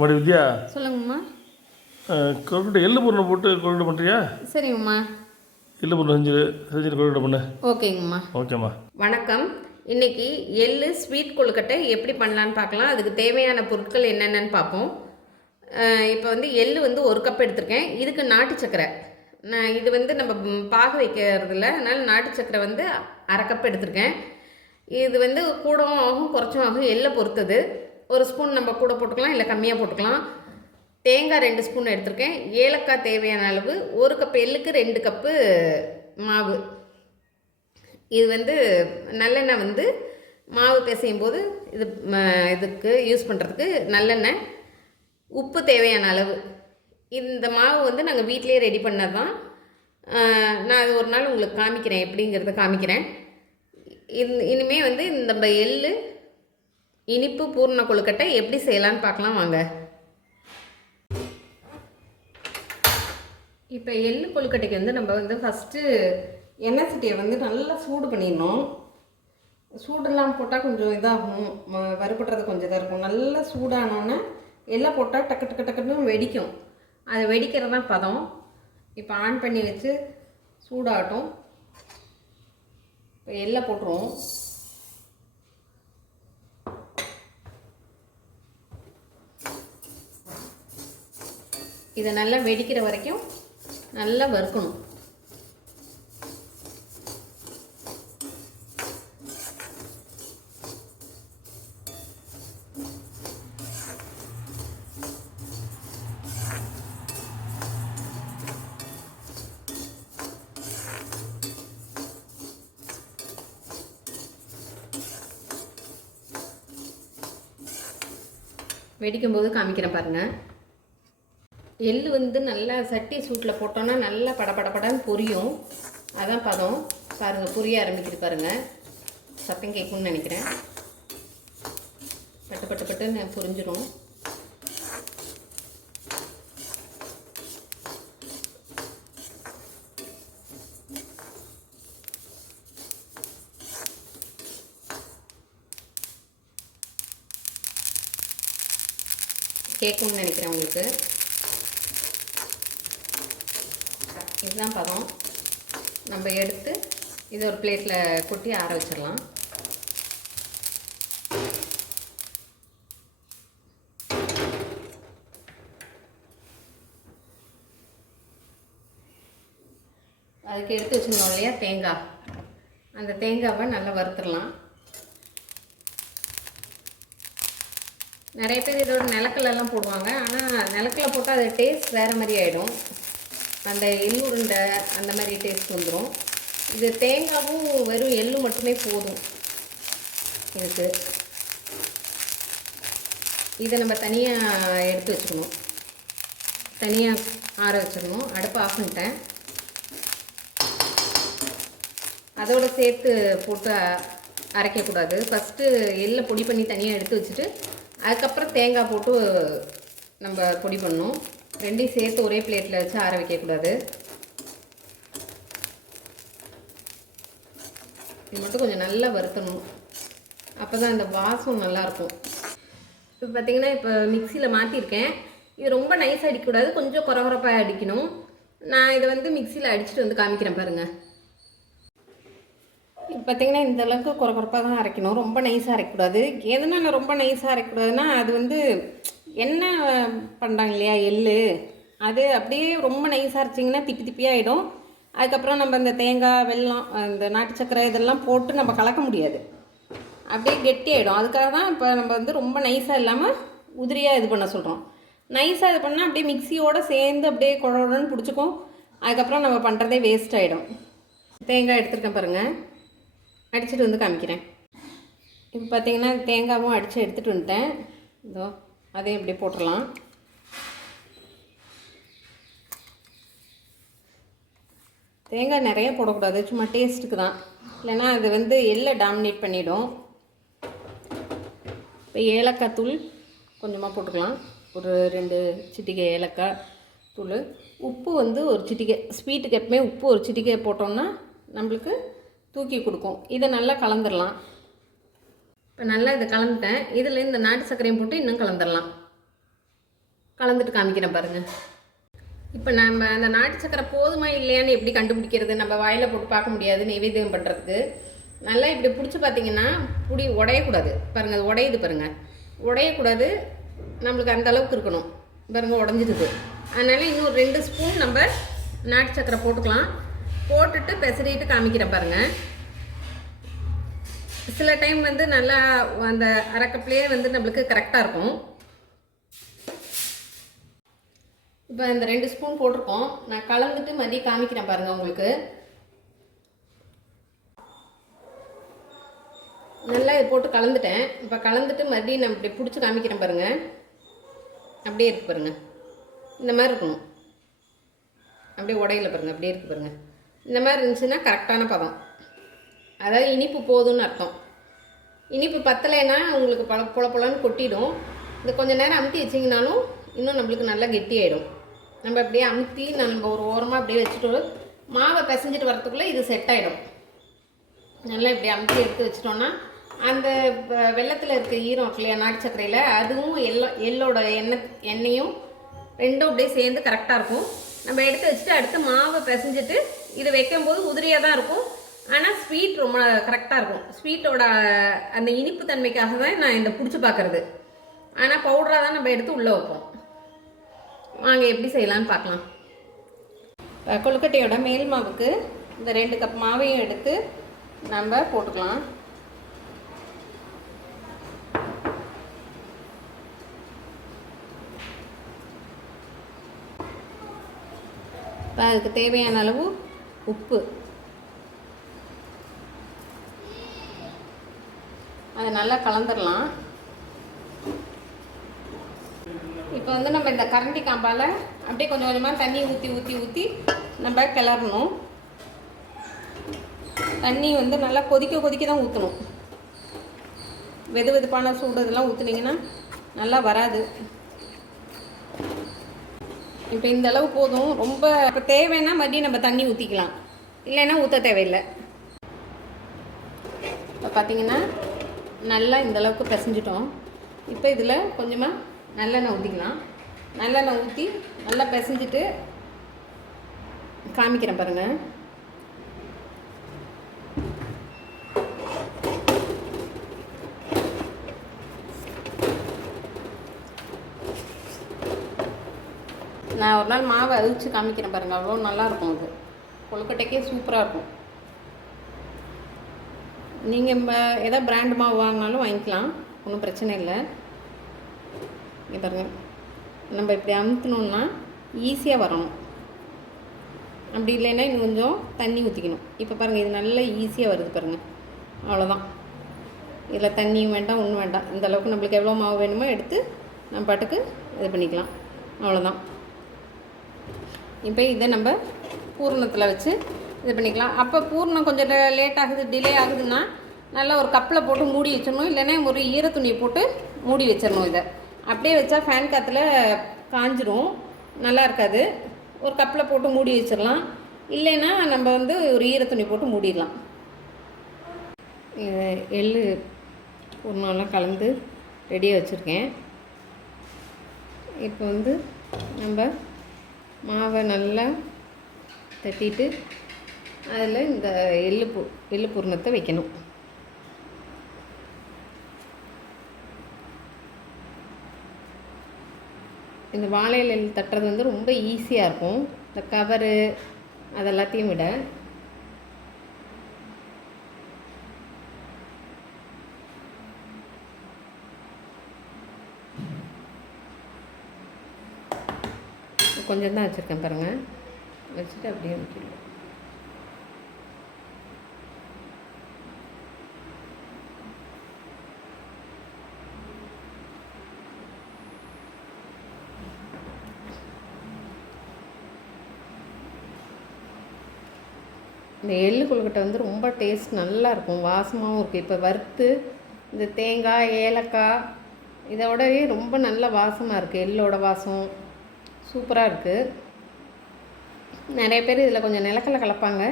மடி வித்யா? சொல்லுங்கம்மா. கொழுக்கட்டை எள்ளு பொருளை போட்டு கொழுக்கட்டை பண்ணுறியா சரிங்கம்மா. எள்ளு பொருள் செஞ்சு செஞ்சு கொழுக்கட்டை பண்ணு. ஓகேங்கம்மா. ஓகேம்மா. வணக்கம். இன்னைக்கு எள்ளு ஸ்வீட் கொழுக்கட்டை எப்படி பண்ணலான்னு பார்க்கலாம். அதுக்கு தேவையான பொருட்கள் என்னென்னன்னு பார்ப்போம். இப்போ வந்து எள்ளு வந்து ஒரு கப் எடுத்திருக்கேன். இதுக்கு நாட்டு சக்கரை. நான் இது வந்து நம்ம பாகு வைக்கிறதில்ல அதனால் நாட்டு சக்கரை வந்து அரை கப் எடுத்திருக்கேன். இது வந்து கூடவும் ஆகும் குறைச்சும் ஆகும் எள்ளை பொறுத்தது. ஒரு ஸ்பூன் நம்ம கூட போட்டுக்கலாம் இல்லை கம்மியாக போட்டுக்கலாம். தேங்காய் ரெண்டு ஸ்பூன் எடுத்திருக்கேன். ஏலக்காய் தேவையான அளவு ஒரு கப் எள்ளுக்கு ரெண்டு கப்பு மாவு. இது வந்து நல்லெண்ணெய் வந்து மாவு பிசையும் போது இது இதுக்கு யூஸ் பண்ணுறதுக்கு நல்லெண்ணெய். உப்பு தேவையான அளவு. இந்த மாவு வந்து நாங்கள் வீட்டிலேயே ரெடி பண்ணது தான் நான் அது ஒரு நாள் உங்களுக்கு காமிக்கிறேன் எப்படிங்கிறத காமிக்கிறேன். இன் இனிமேல் வந்து இந்த எள்ளு இனிப்பு பூர்ண கொழுக்கட்டை எப்படி செய்யலான்னு பார்க்கலாம் வாங்க. இப்போ எள்ளு கொழுக்கட்டைக்கு வந்து நம்ம வந்து ஃபஸ்ட்டு எண்ணெய் சட்டியை வந்து நல்லா சூடு பண்ணிடணும். சூடெல்லாம் போட்டால் கொஞ்சம் இதாகும். வறுபடுறது கொஞ்சம் இதாக இருக்கும். நல்லா சூடானோன்னே எல்லாம் போட்டால் டக்கு டக்கு டக்குன்னு வெடிக்கும். அது வெடிக்கிறது தான் பதம். இப்போ ஆன் பண்ணி வச்சு சூடாகட்டும். இப்போ எல்லாம் போட்டுருவோம். இதை நல்லா வெடிக்கிற வரைக்கும் நல்லா வறுக்கணும். வெடிக்கும்போது காமிக்கிறேன் பாருங்கள் எள்ளு வந்து நல்லா சட்டி சூட்டில் போட்டோன்னா நல்லா படபடபடன்னு பொரியும். அதான் பதம். பாருங்கள் பொரிய ஆரம்பிக்குது பாருங்கள் சத்தம் கேட்கும்னு நினைக்கிறேன். பட்டு பட்டு பட்டுன்னு புரிஞ்சிரும். கேட்கும்னு நினைக்கிறேன் உங்களுக்கு. இதுதான் பதம். நம்ம எடுத்து இது ஒரு பிளேட்டில் கொட்டி ஆற வச்சிடலாம். அதுக்கு எடுத்து வச்சுருந்தோம் இல்லையா தேங்காய். அந்த தேங்காவை நல்லா வறுத்துடலாம். நிறைய பேர் இதோட நிலக்கல்லாம் போடுவாங்க. ஆனால் நிலக்கல்ல போட்டால் அது டேஸ்ட் வேறு மாதிரி ஆகிடும் அந்த எள்ளு உருண்டை அந்த மாதிரி டேஸ்ட் வந்துடும் இது தேங்காவும் வெறும் எள்ளு மட்டுமே போதும். இதுக்கு. இதை நம்ம தனியாக எடுத்து வச்சுக்கணும். தனியாக ஆற வச்சிடணும். அடுப்பு ஆஃப் பண்ணிட்டேன். அதோடு சேர்த்து போட்டு அரைக்கக்கூடாது. ஃபஸ்ட்டு எள்ளை பொடி பண்ணி தனியாக எடுத்து வச்சுட்டு அதுக்கப்புறம் தேங்காய் போட்டு நம்ம பொடி பண்ணணும். ரெண்டையும் சேர்த்து ஒரே பிளேட்டில் வச்சு ஆற வைக்கக்கூடாது. இது மட்டும் கொஞ்சம் நல்லா வறுத்தணும். அப்போ தான் அந்த வாசம் நல்லாயிருக்கும் இப்போ பார்த்தீங்கன்னா இப்போ மிக்சியில் மாற்றிருக்கேன் இது ரொம்ப நைஸாக அடிக்கக்கூடாது கொஞ்சம் குறகுறப்பாக அடிக்கணும். நான் இதை வந்து மிக்சியில் அடிச்சுட்டு வந்து காமிக்கிறேன் பாருங்கள் இப்போ பார்த்தீங்கன்னா இந்த அளவுக்கு குறகுறப்பாக தான் அரைக்கணும். ரொம்ப நைஸாக அரைக்கக்கூடாது. எதனால் ரொம்ப நைஸாக அரைக்கக்கூடாதுன்னா அது வந்து என்ன பண்ணுறாங்க இல்லையா? எள்ளு. அது அப்படியே ரொம்ப நைஸாக அரைச்சிங்கன்னா திப்பி திப்பியாகிடும் அதுக்கப்புறம் நம்ம இந்த தேங்காய் வெல்லம் இந்த நாட்டு சக்கரை இதெல்லாம் போட்டு நம்ம கலக்க முடியாது. அப்படியே கெட்டியாயிடும். அதுக்காக தான் இப்போ நம்ம வந்து ரொம்ப நைஸாக இல்லாமல் உதிரியாக இது பண்ண சொல்கிறோம் நைஸாக இது பண்ணால் அப்படியே மிக்சியோடு சேர்ந்து அப்படியே குழன்னு பிடிச்சிக்கும். அதுக்கப்புறம் நம்ம பண்ணுறதே வேஸ்ட் ஆகிடும் தேங்காய் எடுத்துருக்கேன் பாருங்கள் அடிச்சுட்டு வந்து காமிக்கிறேன். இப்போ பார்த்தீங்கன்னா தேங்காவும் அடித்து எடுத்துகிட்டு வந்துட்டேன். இதோ. அதையும் இப்படி போட்டுடலாம். தேங்காய் நிறைய போடக்கூடாது சும்மா டேஸ்ட்டுக்கு தான். இல்லைன்னா அது வந்து எள்ளை டாமினேட் பண்ணிவிடும் இப்போ ஏலக்காய் தூள் கொஞ்சமாக போட்டுக்கலாம். ஒரு ரெண்டு சிட்டிகை ஏலக்காய் தூள். உப்பு வந்து ஒரு சிட்டிகை ஸ்வீட்டுக்கு எப்பவுமே உப்பு ஒரு சிட்டிகை போட்டோம்னா நம்மளுக்கு தூக்கி கொடுக்கும். இதை நல்லா கலந்துடலாம். இப்போ நல்லா இதை கலந்துட்டேன். இதில் இந்த நாட்டு சர்க்கரையும் போட்டு இன்னும் கலந்துடலாம். கலந்துட்டு காமிக்கிறேன் பாருங்கள் இப்போ நம்ம அந்த நாட்டு சக்கரை போதுமா இல்லையான்னு எப்படி கண்டுபிடிக்கிறது? நம்ம வாயில் போட்டு பார்க்க முடியாது நைவேத்தியம் பண்ணுறதுக்கு நல்லா இப்படி பிடிச்சி பார்த்தீங்கன்னா புடி உடையக்கூடாது. பாருங்கள் அது உடையுது பாருங்கள் உடையக்கூடாது. நம்மளுக்கு அந்த அளவுக்கு இருக்கணும். பாருங்கள் உடஞ்சிடுது அதனால் இன்னும் ரெண்டு ஸ்பூன் நம்ம நாட்டு சக்கரை போட்டுக்கலாம். போட்டுட்டு பெசரிட்டு காமிக்கிறேன் பாருங்கள் சில டைம் வந்து நல்லா அந்த அரைக்கப்லேயே வந்து நம்மளுக்கு கரெக்டாக இருக்கும். இப்போ இந்த ரெண்டு ஸ்பூன் போட்டிருக்கோம். நான் கலந்துட்டு மதியம் காமிக்கிறேன் பாருங்கள் உங்களுக்கு. நல்லா இது போட்டு கலந்துட்டேன். இப்போ கலந்துட்டு மறுபடியும் நான் இப்படி பிடிச்சி காமிக்கிறேன் பாருங்கள் அப்படியே இருக்கு பாருங்கள் இந்த மாதிரி இருக்கணும். அப்படியே உடையில பாருங்கள் அப்படியே இருக்கு பாருங்கள் இந்த மாதிரி இருந்துச்சுன்னா கரெக்டான பதம். அதாவது இனிப்பு போதும்னு அர்த்தம். இனிப்பு பத்தலைன்னா உங்களுக்கு பழ புல புலன்னு கொட்டிடும். இந்த கொஞ்சம் நேரம் அமுத்தி வச்சிங்கனாலும் இன்னும் நம்மளுக்கு நல்லா கெட்டியாயிடும். நம்ம அப்படியே அமுத்தி நம்ம ஒரு ஓரமாக அப்படியே வச்சுட்டு மாவை பிசைஞ்சிட்டு வரத்துக்குள்ளே இது செட் ஆகிடும் நல்லா இப்படி அமுத்தி எடுத்து வச்சிட்டோன்னா அந்த வெள்ளத்தில் இருக்க ஈரம் இருக்கு இல்லையா நாட்டு அதுவும் எல்லோ எள்ளோட எண்ணெய் எண்ணெயும் ரெண்டும் அப்படியே சேர்ந்து கரெக்டாக இருக்கும். நம்ம எடுத்து வச்சுட்டு அடுத்து மாவை பிசைஞ்சிட்டு இது வைக்கும்போது உதிரியாக தான் இருக்கும். ஆனால் ஸ்வீட் ரொம்ப கரெக்டாக இருக்கும். ஸ்வீட்டோட அந்த இனிப்பு தன்மைக்காக தான் நான் இந்த பிடிச்சி பார்க்குறது. ஆனால் பவுடராக தான் நம்ம எடுத்து உள்ளே வைப்போம். வாங்க எப்படி செய்யலாம்னு பார்க்கலாம். கொழுக்கட்டையோட மேல் மாவுக்கு இந்த ரெண்டு கப் மாவையும் எடுத்து நம்ம போட்டுக்கலாம். இப்போ அதுக்கு தேவையான அளவு உப்பு. அதை நல்லா கலந்துடலாம் இப்போ வந்து நம்ம இந்த கரண்டி காம்பால் அப்படியே கொஞ்சம் கொஞ்சமாக தண்ணி ஊற்றி ஊற்றி ஊற்றி நம்ம கிளறணும். தண்ணி வந்து நல்லா கொதிக்க கொதிக்க தான் ஊற்றணும் வெது வெதுப்பான சூடு இதெல்லாம் ஊற்றுனீங்கன்னா நல்லா வராது. இப்போ இந்த அளவு போதும். ரொம்ப இப்போ தேவைன்னா மறுபடியும் நம்ம தண்ணி ஊற்றிக்கலாம் இல்லைன்னா ஊற்ற தேவையில்லை. இப்போ பார்த்தீங்கன்னா நல்லா இந்த அளவுக்கு பிசைஞ்சிட்டோம். இப்போ இதில் கொஞ்சமாக நல்லெண்ணெய் ஊற்றிக்கலாம் நல்லெண்ணெய் ஊற்றி நல்லா பிசைஞ்சிட்டு காமிக்கிறேன் பாருங்கள் நான் ஒரு நாள் மாவை அவிச்சு காமிக்கிறேன் பாருங்கள் அவ்வளோ நல்லாயிருக்கும் அது. கொழுக்கட்டைக்கே சூப்பராக இருக்கும். நீங்கள் எதாவது பிராண்ட் மாவு வாங்கினாலும் வாங்கிக்கலாம். ஒன்றும் பிரச்சனை இல்லை. இங்க நம்ம இப்படி அமுத்தினோம்னா ஈஸியாக வரணும். அப்படி இல்லைன்னா இன்னும் கொஞ்சம் தண்ணி ஊற்றிக்கணும் இப்போ பாருங்கள் இது நல்லா ஈஸியாக வருது பாருங்கள் அவ்வளோதான் இதில் தண்ணியும் வேண்டாம் ஒன்றும் வேண்டாம். இந்த அளவுக்கு நம்மளுக்கு எவ்வளோ மாவு வேணுமோ எடுத்து நம்ம பாட்டுக்கு இது பண்ணிக்கலாம். அவ்வளோதான் இப்போ இதை நம்ம பூரணத்தில் வச்சு இது பண்ணிக்கலாம். அப்போ பூர்ணம் கொஞ்சம் லேட் ஆகுது டிலே ஆகுதுன்னா நல்லா ஒரு கப்பில் போட்டு மூடி வச்சிடணும். இல்லைன்னா ஒரு ஈர துணியை போட்டு மூடி வச்சிடணும் இதை. அப்படியே வச்சா ஃபேன் காற்றுல காஞ்சிரும். நல்லா இருக்காது. ஒரு கப்பில் போட்டு மூடி வச்சிடலாம். இல்லைன்னா நம்ம வந்து ஒரு ஈர துணி போட்டு மூடிடலாம். இது எள் பூர்ணம்லாம் கலந்து ரெடியாக வச்சுருக்கேன். இப்போ வந்து நம்ம மாவை நல்லா தட்டிட்டு அதில் இந்த எள்ளு பூ எள்ளு பூர்ணத்தை வைக்கணும். இந்த வாழை இலையில் தட்டுறது வந்து ரொம்ப ஈஸியாக இருக்கும். இந்த கவரு அதெல்லாத்தையும் விட. கொஞ்சம் தான் வச்சுருக்கேன் பாருங்கள் வச்சுட்டு அப்படியே வைக்கணும் இந்த எள்ளு கொழுக்கட்டை வந்து ரொம்ப டேஸ்ட் நல்லா இருக்கும் வாசமாகவும் இருக்குது இப்போ வறுத்து இந்த தேங்காய் ஏலக்காய் இதோடவே ரொம்ப நல்ல வாசமாக இருக்குது எள்ளோட வாசம் சூப்பராக இருக்குது நிறைய பேர் இதில் கொஞ்சம் நிலக்கடலை கலப்பாங்க.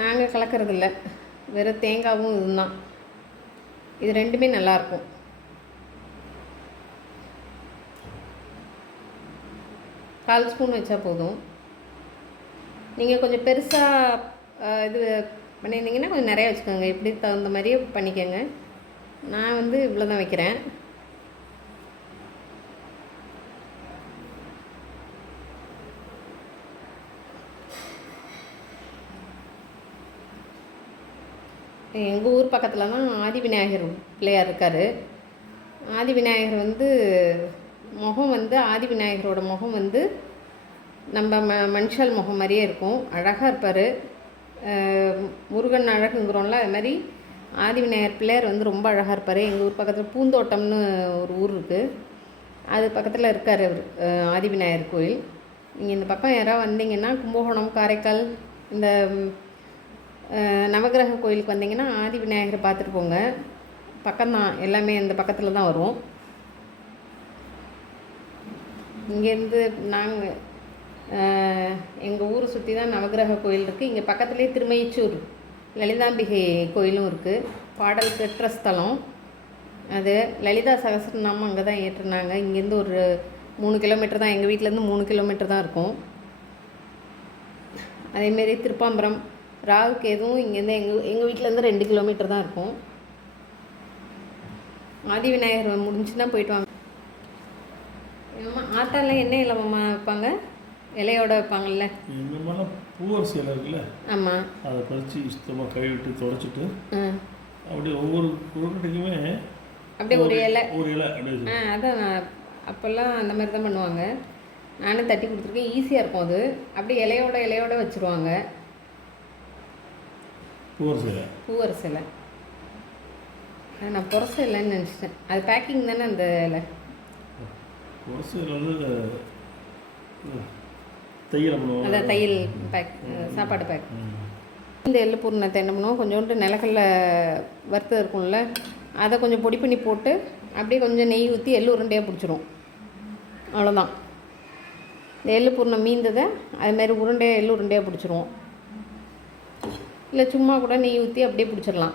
நாங்கள் கலக்கறதில்ல. வெறும் தேங்காவும் இதுதான். இது ரெண்டுமே நல்லாயிருக்கும். கால் ஸ்பூன் வச்சா போதும். நீங்கள் கொஞ்சம் பெருசாக இது பண்ணியிருந்தீங்கன்னா கொஞ்சம் நிறையா வச்சுக்கோங்க. எப்படி தகுந்த மாதிரியே பண்ணிக்கோங்க. நான் வந்து இவ்வளோ தான் வைக்கிறேன். எங்கள் ஊர் பக்கத்தில் தான் ஆதி விநாயகர் பிள்ளையார் இருக்கார். ஆதி விநாயகர் வந்து முகம் வந்து ஆதி விநாயகரோட முகம் வந்து நம்ம ம மனுஷல் முகம் மாதிரியே இருக்கும். அழகாக இருப்பார். முருகன் அழகுங்கிறோம்ல அது மாதிரி ஆதிவிநாயகர் பிள்ளையார் வந்து ரொம்ப அழகாக இருப்பார். எங்கள் ஊர் பக்கத்தில் பூந்தோட்டம்னு ஒரு ஊர் இருக்குது அது பக்கத்தில் இருக்கார் அவர் ஆதிவிநாயகர் கோயில். நீங்கள் இந்த பக்கம் யாராவது வந்தீங்கன்னா கும்பகோணம் காரைக்கால் இந்த நவகிரக நவக்கிரக கோயிலுக்கு வந்தீங்கன்னா ஆதி விநாயகரை பார்த்துட்டு போங்க. பக்கம்தான் எல்லாமே இந்த பக்கத்தில் தான் வரும். இங்கேருந்து நாங்கள் எங்கள் ஊரை சுற்றி தான் நவக்கிரக கோயில் இருக்குது இங்கே பக்கத்துலேயே திருமயிச்சூர் லலிதாம்பிகை கோயிலும் இருக்குது பாடல் பெற்ற ஸ்தலம். அது லலிதா சகசரநாமம் அங்கே தான் ஏற்றுனாங்க இங்கேருந்து ஒரு மூணு கிலோமீட்டர் தான் எங்கள் வீட்டிலேருந்து மூணு கிலோமீட்டர் தான் இருக்கும். அதேமாரி திருப்பாம்பரம் ராகு எதுவும் இங்கேருந்து எங்கள் எங்கள் வீட்டிலேருந்து ரெண்டு கிலோமீட்டர் தான் இருக்கும். ஆதி விநாயகர் முடிஞ்சுன்னா போயிட்டு வாங்க. ஆட்டாலாம் என்ன இல்லாமல் வைப்பாங்க? இலையோட வைப்பாங்கல்ல? இந்த மாதிரிலாம் பூவரசி இலை இருக்குல்ல? ஆமாம் அதை பறித்து சுத்தமாக கழுவிட்டு தொடச்சிட்டு அப்படியே ஒவ்வொரு கொழுக்கட்டைக்குமே அப்படியே ஒரு இலை. ஒரு இலை அப்படியே அதான் அப்போல்லாம் அந்த மாதிரி தான் பண்ணுவாங்க. நானும் தட்டி கொடுத்துருக்கேன். ஈஸியாக இருக்கும் அது. அப்படியே இலையோட இலையோட வச்சுருவாங்க. பூவரசி இலை. பூவரசு இலை. நான் புரச இல்லைன்னு நினச்சிட்டேன். அது பேக்கிங் தானே அந்த இலை? பூவரசி இலை வந்து தையல் அதான் தையல் பேக் சாப்பாடு பேக். இந்த எள்ளு பூர்ணத்தை என்ன பண்ணுவோம்? கொஞ்சோண்டு நிலக்கடல வறுத்து இருக்கும்ல அதை கொஞ்சம் பொடி பண்ணி போட்டு அப்படியே கொஞ்சம் நெய் ஊற்றி எள்ளு உருண்டையாக பிடிச்சிரும். அவ்வளோதான் இந்த எள்ளு பூர்ணம் மீந்ததை அதுமாரி உருண்டையாக எள்ளு உருண்டையாக பிடிச்சிருவோம். இல்லை சும்மா கூட நெய் ஊற்றி அப்படியே பிடிச்சிடலாம்.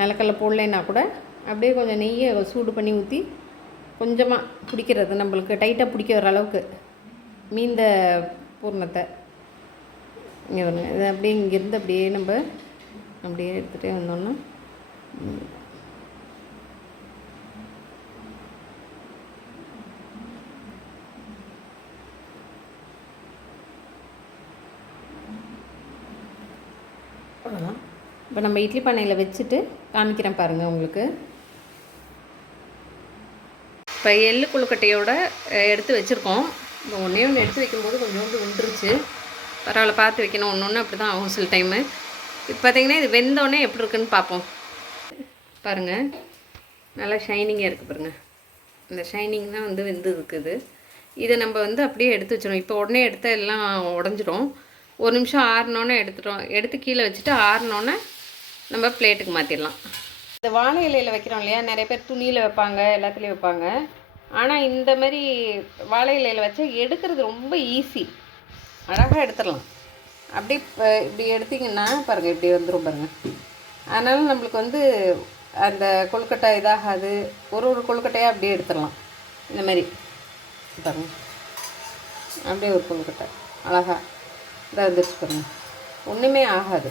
நிலக்கடல போடலைன்னா கூட அப்படியே கொஞ்சம் நெய்யை சூடு பண்ணி ஊற்றி கொஞ்சமாக பிடிக்கிறது நம்மளுக்கு டைட்டாக பிடிக்க வர அளவுக்கு. மீந்த பூர்ணத்தை. இங்கே வருங்க இது அப்படியே இங்கேருந்து அப்படியே நம்ம அப்படியே எடுத்துகிட்டே வந்தோம்னா அவ்வளோதான் இப்போ நம்ம இட்லி பானையில் வச்சுட்டு காமிக்கிறேன் பாருங்கள் உங்களுக்கு. இப்போ எள்ளு கொழுக்கட்டையோட எடுத்து வச்சுருக்கோம். இந்த ஒன்றே ஒன்று எடுத்து வைக்கும்போது கொஞ்சோண்டு உண்டுருச்சு. பரவாயில்ல பார்த்து வைக்கணும். ஒன்று ஒன்று அப்படி தான் ஆகும் சில டைமு இப்போ பார்த்தீங்கன்னா இது வெந்தோடனே எப்படி இருக்குன்னு பார்ப்போம். பாருங்கள் நல்லா ஷைனிங்காக இருக்குது பாருங்கள் இந்த ஷைனிங் தான் வந்து வெந்து இருக்குது. இதை நம்ம வந்து அப்படியே எடுத்து வச்சிடும் இப்போ உடனே எடுத்த எல்லாம் உடஞ்சிரும். ஒரு நிமிஷம் ஆறினோன்னே எடுத்துட்டோம். எடுத்து கீழே வச்சுட்டு ஆறினோன்னே நம்ம பிளேட்டுக்கு மாற்றிடலாம் இந்த வாழை இலையில் வைக்கிறோம் இல்லையா? நிறைய பேர் துணியில் வைப்பாங்க எல்லாத்துலேயும் வைப்பாங்க. ஆனால் இந்த மாதிரி வாழை இலையில் வச்சா எடுக்கிறது ரொம்ப ஈஸி அழகாக எடுத்துடலாம். அப்படி இப்படி எடுத்திங்கன்னா பாருங்கள் இப்படி வந்துடும் பாருங்கள் அதனால் நம்மளுக்கு வந்து அந்த கொழுக்கட்டை இதாகாது. ஒரு ஒரு கொழுக்கட்டையாக அப்படியே எடுத்துடலாம். இந்த மாதிரி. பாருங்கள் அப்படியே ஒரு கொழுக்கட்டை. அழகாக இதாக வந்துருச்சு பாருங்கள் ஒன்றுமே ஆகாது.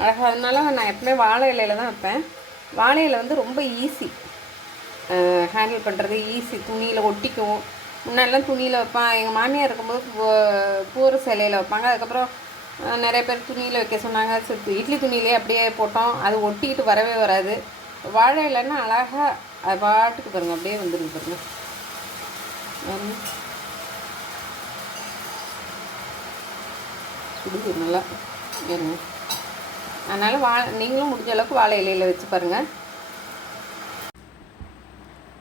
அழகாக அதனால நான் எப்பவுமே வாழை இலையில தான் வைப்பேன். வாழை இலை வந்து ரொம்ப ஈஸி ஹேண்டில் பண்ணுறது ஈஸி துணியில் ஒட்டிக்கும் முன்னாடிலாம் துணியில் வைப்பான். எங்கள் மாமியார் இருக்கும்போது பூர சிலையில் வைப்பாங்க. அதுக்கப்புறம் நிறைய பேர் துணியில் வைக்க சொன்னாங்க. சரி இட்லி துணியிலே அப்படியே போட்டோம். அது ஒட்டிக்கிட்டு வரவே வராது. வாழை இலைன்னா அழகாக அது பாட்டுக்கு பாருங்கள் அப்படியே வந்துருக்கு பாருங்க. சுடுது நல்லா. அதனால் வா நீங்களும் முடிஞ்ச அளவுக்கு வாழை இலையில் வச்சு பாருங்கள்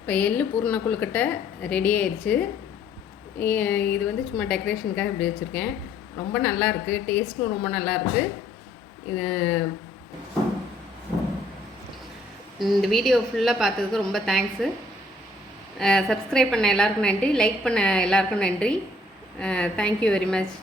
இப்போ எள்ளு பூர்ண கொழுக்கட்டை ரெடி ஆயிடுச்சு இது வந்து சும்மா டெக்கரேஷனுக்காக இப்படி வச்சுருக்கேன். ரொம்ப நல்லாயிருக்கு டேஸ்ட்டும் ரொம்ப நல்லாயிருக்கு இது இந்த வீடியோ ஃபுல்லாக பார்த்ததுக்கு ரொம்ப தேங்க்ஸு சப்ஸ்கிரைப் பண்ண எல்லாருக்கும் நன்றி. லைக் பண்ண எல்லாருக்கும் நன்றி. Thank you very much